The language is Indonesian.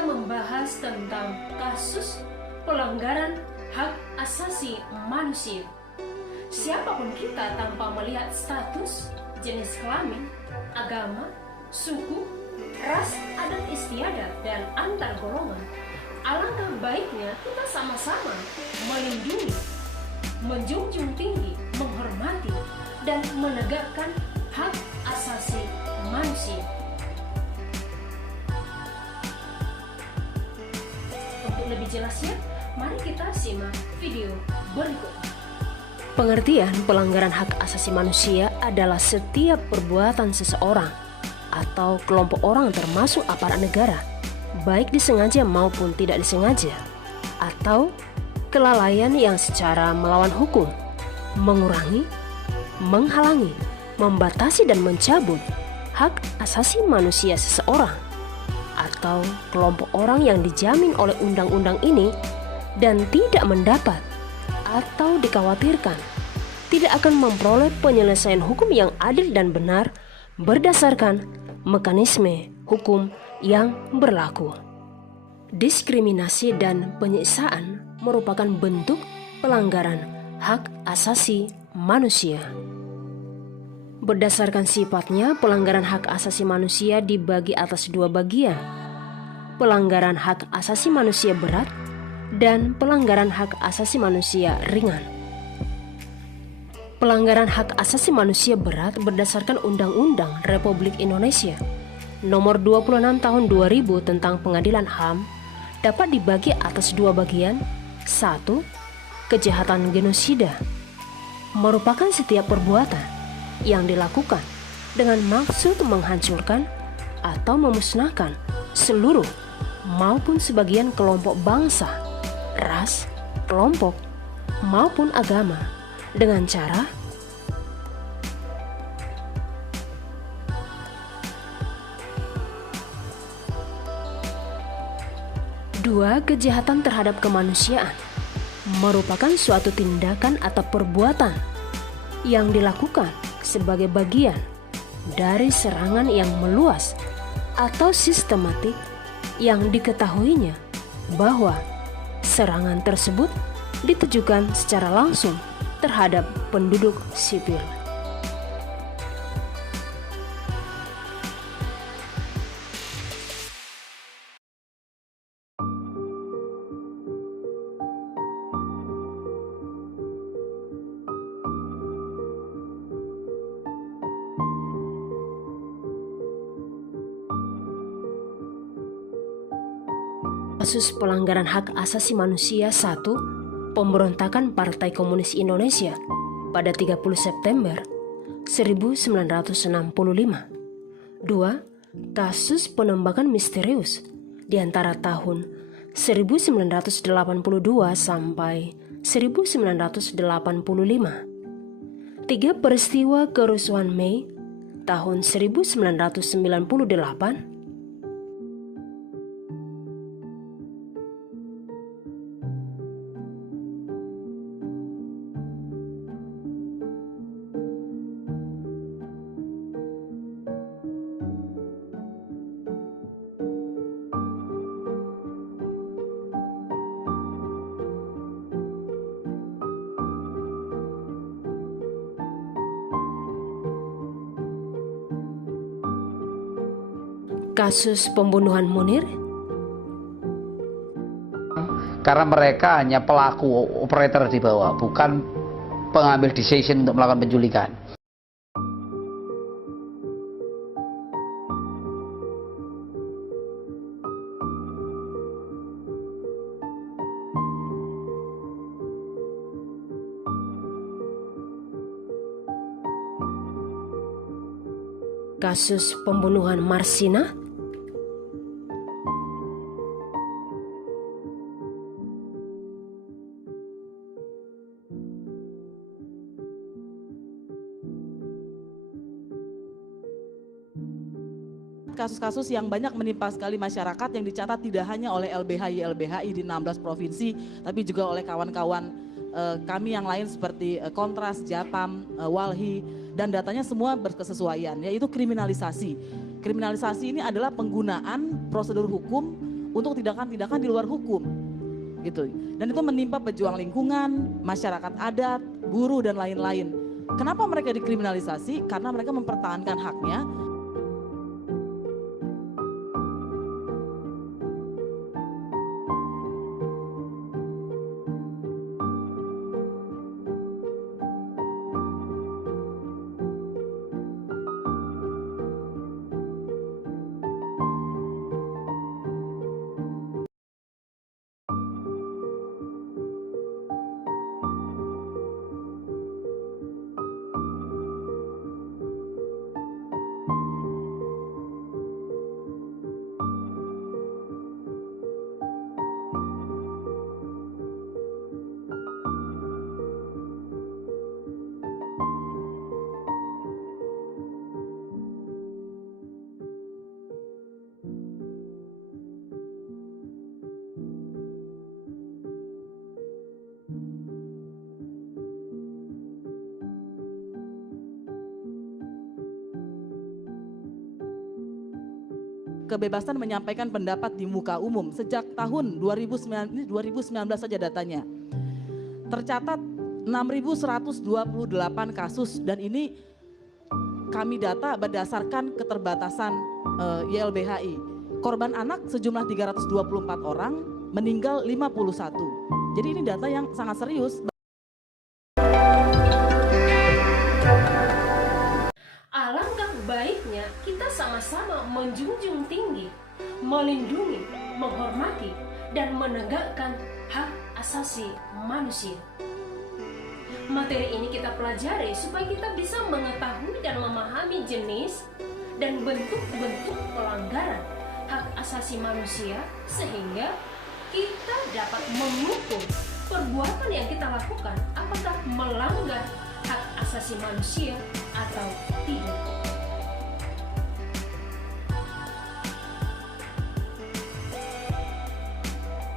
kita membahas tentang kasus pelanggaran hak asasi manusia. Siapapun kita tanpa melihat status, jenis kelamin, agama, suku, ras, adat istiadat, dan antar golongan, alangkah baiknya kita sama-sama melindungi, menjunjung tinggi, menghormati, dan menegakkan hak asasi manusia. Untuk lebih jelasnya, mari kita simak video berikut. Pengertian pelanggaran hak asasi manusia adalah setiap perbuatan seseorang atau kelompok orang termasuk aparat negara, baik disengaja maupun tidak disengaja, atau kelalaian yang secara melawan hukum, mengurangi, menghalangi, membatasi dan mencabut hak asasi manusia seseorang atau kelompok orang yang dijamin oleh undang-undang ini dan tidak mendapat atau dikhawatirkan tidak akan memperoleh penyelesaian hukum yang adil dan benar berdasarkan mekanisme hukum yang berlaku. Diskriminasi dan penyiksaan merupakan bentuk pelanggaran hak asasi manusia. Berdasarkan sifatnya, pelanggaran hak asasi manusia dibagi atas dua bagian: pelanggaran hak asasi manusia berat dan pelanggaran hak asasi manusia ringan. Pelanggaran hak asasi manusia berat berdasarkan Undang-Undang Republik Indonesia Nomor 26 Tahun 2000 tentang Pengadilan HAM dapat dibagi atas dua bagian. 1. Kejahatan genosida merupakan setiap perbuatan yang dilakukan dengan maksud menghancurkan atau memusnahkan seluruh maupun sebagian kelompok bangsa, ras, kelompok, maupun agama dengan cara Dua, kejahatan terhadap kemanusiaan merupakan suatu tindakan atau perbuatan yang dilakukan sebagai bagian dari serangan yang meluas atau sistematik yang diketahuinya bahwa serangan tersebut ditujukan secara langsung terhadap penduduk sipil. Kasus pelanggaran hak asasi manusia 1. Pemberontakan Partai Komunis Indonesia pada 30 September 1965. 2. Kasus penembakan misterius di antara tahun 1982 sampai 1985. 3. Peristiwa kerusuhan Mei tahun 1998. Kasus pembunuhan Munir. Karena mereka hanya pelaku operator di bawah, bukan pengambil decision untuk melakukan penculikan. Kasus pembunuhan Marsina. Kasus-kasus yang banyak menimpa sekali masyarakat yang dicatat tidak hanya oleh LBH-YLBHI di 16 provinsi, tapi juga oleh kawan-kawan kami yang lain seperti Kontras, Japam, Walhi, dan datanya semua berkesesuaian, yaitu kriminalisasi. Kriminalisasi ini adalah penggunaan prosedur hukum untuk tindakan-tindakan di luar hukum gitu. Dan itu menimpa pejuang lingkungan, masyarakat adat, buruh dan lain-lain. Kenapa mereka dikriminalisasi? Karena mereka mempertahankan haknya. Kebebasan menyampaikan pendapat di muka umum sejak tahun 2019 saja datanya. Tercatat 6.128 kasus dan ini kami data berdasarkan keterbatasan YLBHI. Korban anak sejumlah 324 orang, meninggal 51. Jadi ini data yang sangat serius. Alangkah baiknya kita sama-sama menjunjung tinggi, melindungi, menghormati, dan menegakkan hak asasi manusia. Materi ini kita pelajari supaya kita bisa mengetahui dan memahami jenis dan bentuk-bentuk pelanggaran hak asasi manusia sehingga kita dapat mengukur perbuatan yang kita lakukan apakah melanggar hak asasi manusia atau tidak.